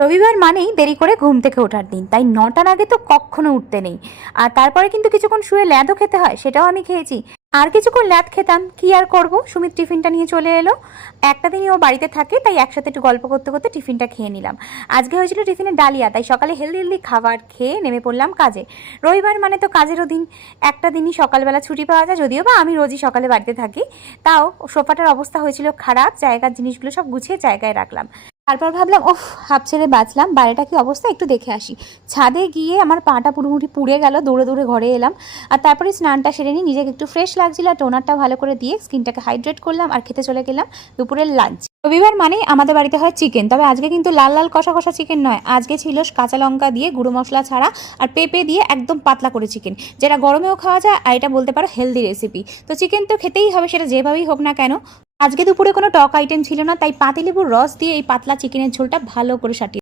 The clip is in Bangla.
রবিবার মানেই দেরি করে ঘুম থেকে ওঠার দিন, তাই 9টার আগে তো কখনো উঠতে নেই। আর তারপরে কিন্তু কিছুক্ষণ শুয়ে ল্যাদও খেতে হয়, সেটাও আমি খেয়েছি। আর কিছুক্ষণ ল্যাদ খেতাম, কি আর করব, সুমিত টিফিনটা নিয়ে চলে এলো। একটা দিনই ও বাড়িতে থাকে, তাই একসাথে একটু গল্প করতে করতে টিফিনটা খেয়ে নিলাম। আজকে হয়েছিল টিফিনে ডালিয়া, তাই সকালে হেলদি হেলদি খাবার খেয়ে নেমে পড়লাম কাজে। রবিবার মানে তো কাজেরও দিন। একটা দিনই সকালবেলা ছুটি পাওয়া যায়, যদিও বা আমি রোজই সকালে বাড়িতে থাকি। তাও সোফাটার অবস্থা হয়েছিল খারাপ, জায়গার জিনিসগুলো সব গুছিয়ে জায়গায় রাখলাম। তারপর ভাবলাম, ওহ, হাফ ছেড়ে বাঁচলাম, বাইরেটা কি অবস্থা একটু দেখে আসি। ছাদে গিয়ে আমার পাটা পুরোপুরি পুড়ে গেল, দৌড়ে দৌড়ে ঘরে এলাম। আর তারপরে স্নানটা সেরে নিই, নিজেকে একটু ফ্রেশ লাগছিল, আর টোনারটা ভালো করে দিয়ে স্কিনটাকে হাইড্রেট করলাম, আর খেতে চলে গেলাম দুপুরের লাঞ্চ। রবিবার মানে আমাদের বাড়িতে হয় চিকেন, তবে আজকে কিন্তু লাল লাল কষা কষা চিকেন নয়, আজকে ছিল কাঁচা লঙ্কা দিয়ে গুঁড়ো মশলা ছাড়া আর পেঁপে দিয়ে একদম পাতলা করে চিকেন, যেটা গরমেও খাওয়া যায়, আর এটা বলতে পারো হেলদি রেসিপি। তো চিকেন তো খেতেই হবে, সেটা যেভাবেই হোক না কেন। আজকে দুপুরে কোনো টক আইটেম ছিল না, তাই পাতিলেবুর রস দিয়ে এই পাতলা চিকেনের ঝোলটা ভালো করে সাটিয়ে